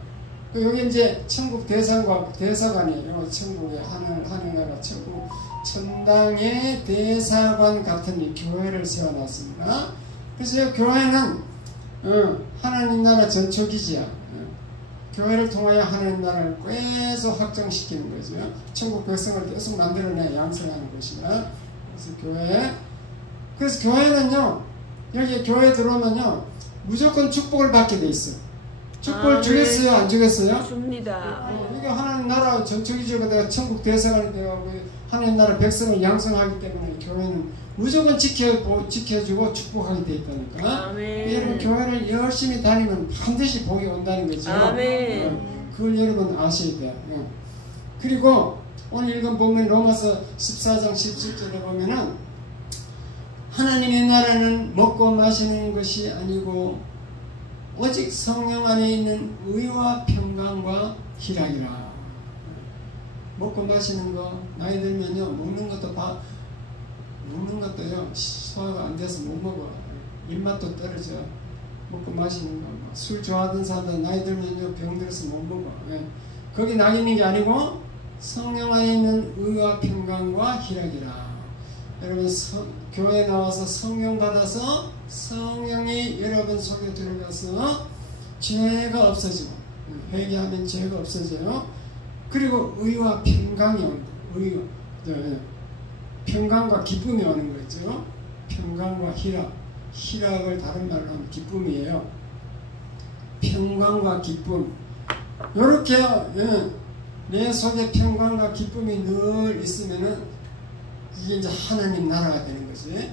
여기 이제 천국 대사관이에요. 천국의 하늘나라 천국 천당의 대사관 같은 이 교회를 세워놨습니다. 그래서 교회는 하나님 나라 전초기지야. 교회를 통하여 하나님 나라를 계속 확장시키는 거죠. 천국 백성을 계속 만들어내 양성하는 것이다. 그래서 교회는요, 여기 교회 들어오면요, 무조건 축복을 받게 돼 있어요. 축복을 주겠어요? 안 주겠어요? 줍니다. 이게 하나님 나라 전초기지가 내가 천국 대사관이 되고 하나님 나라 백성을 양성하기 때문에 교회는 무조건 지켜주고 축복하게 돼 있다니까. 아멘. 여러분 교회를 열심히 다니면 반드시 복이 온다는 거죠. 아멘. 그걸 여러분 아셔야 돼요. 그리고 오늘 읽은 본문 로마서 14장 17절에 보면은 하나님의 나라는 먹고 마시는 것이 아니고 오직 성령 안에 있는 의와 평강과 희락이라. 먹고 마시는 거 나이 들면요 먹는 것도요 소화가 안 돼서 못 먹어. 입맛도 떨어져. 먹고 마시는 거, 술 좋아하던 사람들 나이 들면 병 들어서 못 먹어. 예. 거기 낙 있는 게 아니고 성령 안에 있는 의와 평강과 희락이라. 여러분 교회에 나와서 성령 받아서 성령이 여러분 속에 들어가서 죄가 없어지고 회개하면 죄가 없어져요. 그리고 의와 평강이 온다. 의와 평강과 기쁨이 오는 거죠. 평강과 희락을 다른 말로 하면 기쁨이에요. 평강과 기쁨. 이렇게 내 속에 평강과 기쁨이 늘 있으면은 이게 이제 하나님 나라가 되는 거지.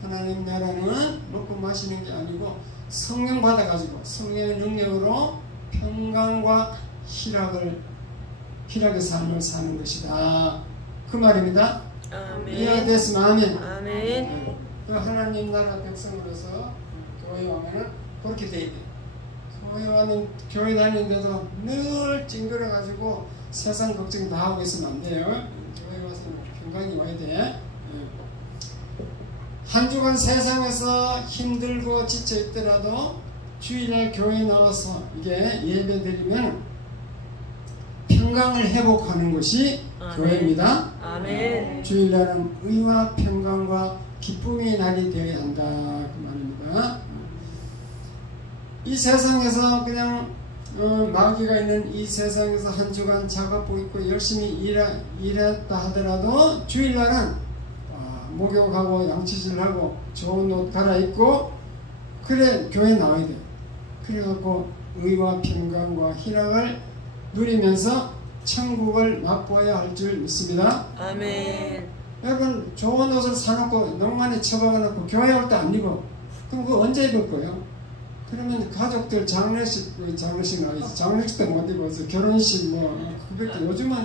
하나님 나라는 먹고 마시는 게 아니고 성령 받아가지고 성령의 능력으로 평강과 희락의 삶을 사는 것이다. 그 말입니다. 아멘. 이해됐으면 아멘. 아멘. 하나님 나라 백성으로서 교회 와면은 그렇게 돼야 돼. 교회 와는 교회 다니는데도 늘 찡그려가지고 세상 걱정 다 하고 있으면 안 돼요. 교회 와서는 평강이 와야 돼. 한 주간 세상에서 힘들고 지쳐 있더라도 주일에 교회에 나와서 이게 예배 드리면 평강을 회복하는 것이 아멘. 교회입니다. 아멘. 주일날은 의와 평강과 기쁨의 날이 되어야 한다 그 말입니다. 이 세상에서 그냥 마귀가 있는 이 세상에서 한 주간 작업복 입고 열심히 일했다 하더라도 주일날은 목욕하고 양치질하고 좋은 옷 갈아입고 그래 교회에 나와야 돼요. 그래갖고 의와 평강과 희락을 누리면서 천국을 맛보아야 할 줄 믿습니다. 아멘. 여러분 좋은 옷을 사놓고 농간에 처박아놓고 교회 올 때 안 입어. 그럼 그거 언제 입을 거예요? 그러면 가족들 장례식 때 못 입어서 결혼식 그렇게 요즘은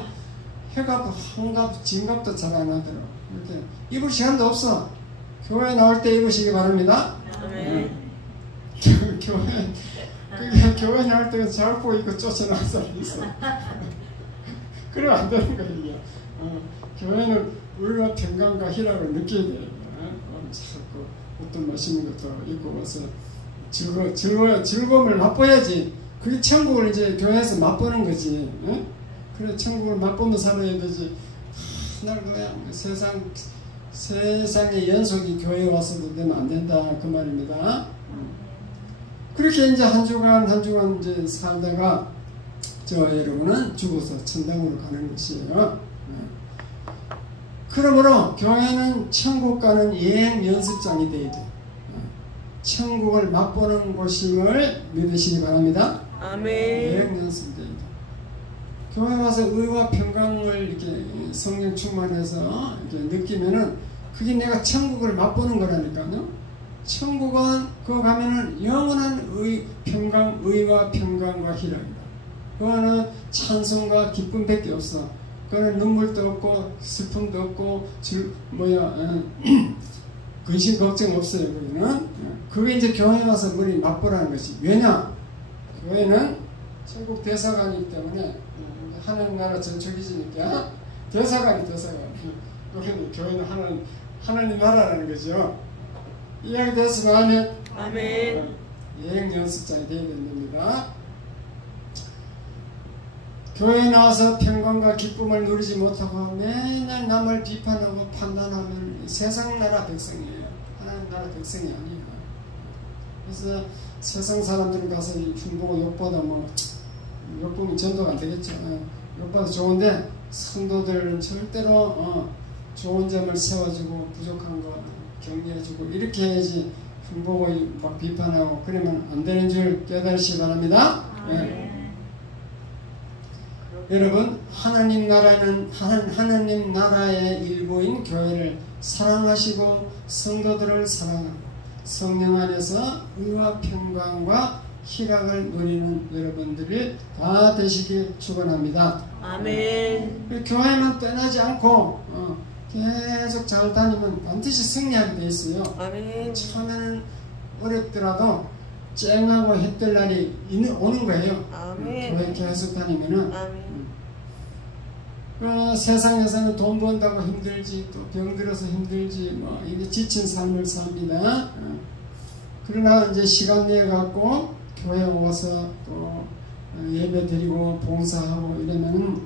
해갖고 한갑 진갑도 잘 안 하더라고. 이렇게 입을 시간도 없어. 교회 나올 때 입으시기 바랍니다. 아멘. 교회 나올 때 잘보 입고 쫓아나온 사람이 있어. 그러면 안 되는 거야 이게. 교회는 의와 평강과 희락을 느껴야 돼요. 자꾸 어떤 맛있는 것도 입고 와서 즐거움을 맛보야지. 그게 천국을 이제 교회에서 맛보는 거지. 그래 천국을 맛보면 살아야 되지. 날 그냥 세상의 연속이 교회에 와서도 되면 안 된다 그 말입니다. 그렇게 이제 한 주간 이제 살다가 여러분은 죽어서 천당으로 가는 것이에요. 그러므로 교회는 천국 가는 여행 연습장이 되어야 돼. 천국을 맛보는 곳임을 믿으시기 바랍니다. 아멘. 여행 연습이 되어야 돼. 교회 와서 의와 평강을 이렇게 성령 충만해서 이렇게 느끼면은 그게 내가 천국을 맛보는 거라니까요. 천국은 그거 가면은 영원한 의와 평강과 희락이다. 그거는 찬송과 기쁨밖에 없어. 그거는 눈물도 없고 슬픔도 없고 근심 걱정 없어요. 거기는 그게 이제 교회 와서 머리 맛보라는 것이. 왜냐? 교회는 천국 대사관이기 때문에 하나님 나라 전초기지니까 대사관이. 그래도 교회는 하나님 나라라는 거죠. 이야기 됐으면 아멘. 여행 연습장이 되어야 됩니다. 교회에 나와서 평강과 기쁨을 누리지 못하고 맨날 남을 비판하고 판단하면 세상 나라 백성이에요. 하나님 나라 백성이 아니에요. 그래서 세상 사람들은 가서 흉보고 욕보다 욕보면 전도가 안 되겠죠. 욕보다 좋은데 성도들은 절대로 좋은 점을 세워주고 부족한 거 격려해주고 이렇게 해야지 흉보고 막 비판하고 그러면 안 되는 줄 깨달으시기 바랍니다. 여러분 하나님 나라의 일부인 교회를 사랑하시고 성도들을 사랑하고 성령 안에서 의와 평강과 희락을 누리는 여러분들이 다 되시길 축원합니다. 아멘. 교회만 떠나지 않고 계속 잘 다니면 반드시 승리하게 돼 있어요. 아멘. 처음에는 어렵더라도 쨍하고 햇뜰 날이 오는 거예요. 아멘. 교회 계속 다니면은. 아멘. 세상에서는 돈 번다고 힘들지 또 병들어서 힘들지 이게 지친 삶을 삽니다. 그러나 이제 시간 내어 갖고 교회 와서 또 예배 드리고 봉사하고 이러면은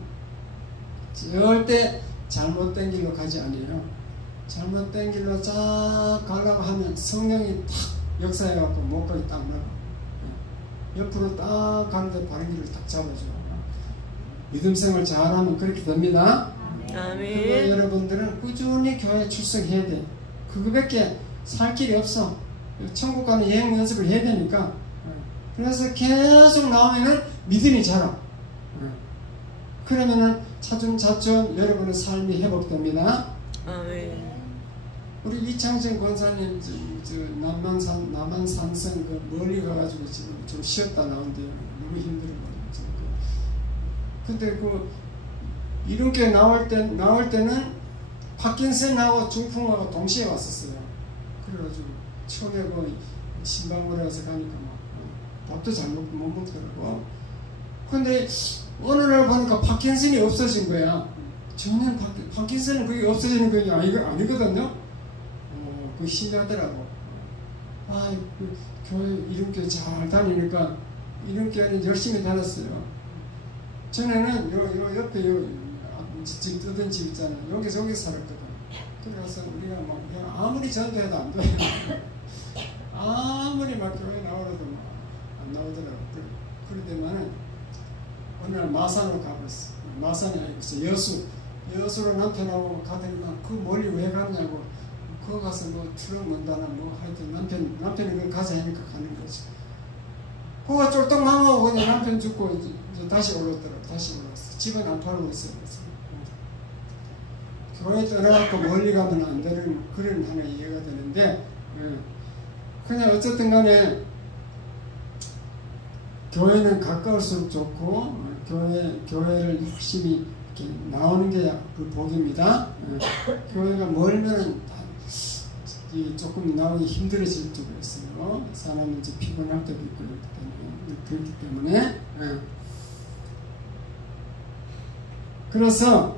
절대 잘못된 길로 가지 않아요. 잘못된 길로 쫙 가려고 하면 성령이 탁 역사해갖고 목걸이 딱 나가. 옆으로 딱 가는데 바른 길을 딱 잡아줘요. 믿음 생활 잘하면 그렇게 됩니다. 아멘. 여러분들은 꾸준히 교회에 출석해야 돼. 그거밖에 살 길이 없어. 천국 가는 여행 연습을 해야 되니까. 그래서 계속 나오면은 믿음이 자라. 그러면은 차츰차츰 여러분의 삶이 회복됩니다. 아멘. 우리 이창진 권사님 남한산성 그 멀리 가가지고 지금 좀 쉬었다 나온대요. 너무 힘들어가지고. 근데 그 이름교회 나올 때는 파킨슨하고 중풍하고 동시에 왔었어요. 그래가지고 처음에 그 신방울에 가서 가니까 막 밥도 잘 못 먹더라고. 근데 어느 날 보니까 파킨슨이 없어진 거야. 전혀 파킨슨은 그게 없어지는 게 아니거든요. 그 신기하더라고. 그 교회 이름교회 잘 다니니까 이름교회는 열심히 다녔어요. 전에는 요 옆에 집 뜨던 집 있잖아요. 여기 살았거든. 그래서 우리가 막 그냥 아무리 전도해도 안 돼. 아무리 막 교회 나오려도 막 안 나오더라고. 그러더만은 어느 날 마산으로 가버렸어. 마산이 아니고 여수로 남편하고 가더니만 그 멀리 왜 갔냐고. 그거 가서 뭐 트럭 먼다나 뭐 하여튼 남편이 그걸 가자 하니까 가는 거지. 그거 쫄떡 나가고 그냥 남편 죽고 이제 다시 올랐더라고. 다시 올랐어. 집은 안 팔고 있어요. 교회 떠나갖고 멀리 가면 안 되는 그런 하나 이해가 되는데, 그냥 어쨌든 간에 교회는 가까울수록 좋고, 교회를 열심히 이렇게 나오는 게 그 복입니다. 교회가 멀면은 조금 나오기 힘들어질 때가 있어요. 사람은 이제 피곤할 때도 있고 그렇기 때문에. 그래서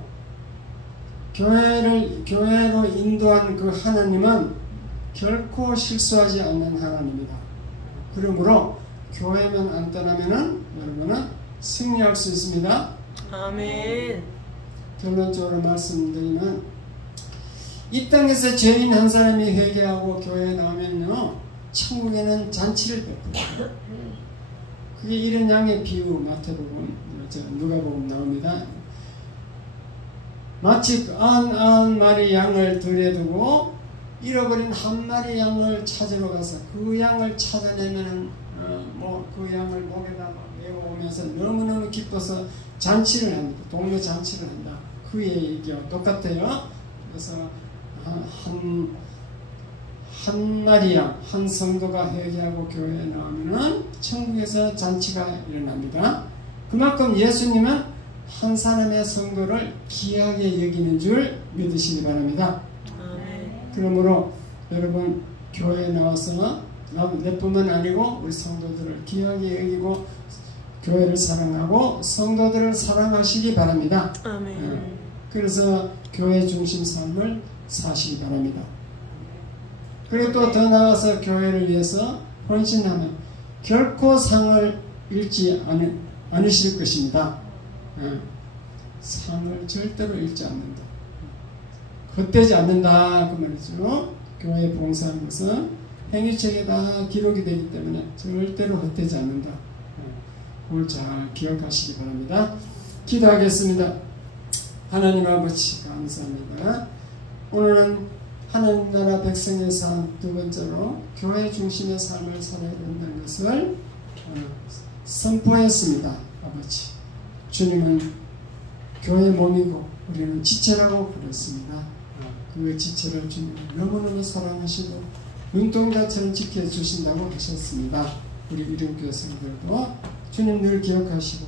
교회로 인도한 그 하나님은 결코 실수하지 않는 하나님이다. 그러므로 교회만 안 떠나면은 여러분은 승리할 수 있습니다. 아멘. 결론적으로 말씀드리면 이 땅에서 죄인 한 사람이 회개하고 교회에 나오면요 천국에는 잔치를 베풀어요. 그게 이런 양의 비유 마태복음 누가복음 나옵니다. 마치 90마리 양을 들에 두고 잃어버린 한 마리 양을 찾으러 가서 그 양을 찾아내면은 그 양을 목에다 메고 오면서 너무너무 기뻐서 잔치를 합니다. 동네 잔치를 한다. 그 얘기와 똑같아요. 그래서 한 마리 양, 한 성도가 회개하고 교회에 나오면은 천국에서 잔치가 일어납니다. 그만큼 예수님은 한 사람의 성도를 귀하게 여기는 줄 믿으시기 바랍니다. 그러므로 여러분 교회에 나와서 내뿐만 아니고 우리 성도들을 귀하게 여기고 교회를 사랑하고 성도들을 사랑하시기 바랍니다. 아멘. 그래서 교회 중심 삶을 사시기 바랍니다. 그리고 또 더 나아가서 교회를 위해서 헌신하면 결코 상을 잃지 않으실 것입니다. 상을 절대로 잃지 않는다. 헛되지 않는다 그 말이죠. 교회에 봉사하는 것은 행위책에 다 기록이 되기 때문에 절대로 헛되지 않는다. 그걸 잘 기억하시기 바랍니다. 기도하겠습니다. 하나님 아버지 감사합니다. 오늘은 하나님 나라 백성의 삶 두 번째로 교회 중심의 삶을 살아야 된다는 것을 선포했습니다. 아버지 주님은 교회 몸이고 우리는 지체라고 부르습니다. 그 지체를 주님 너무너무 사랑하시고 눈동자처럼 지켜주신다고 하셨습니다. 우리 이름교회 성도들도 주님 늘 기억하시고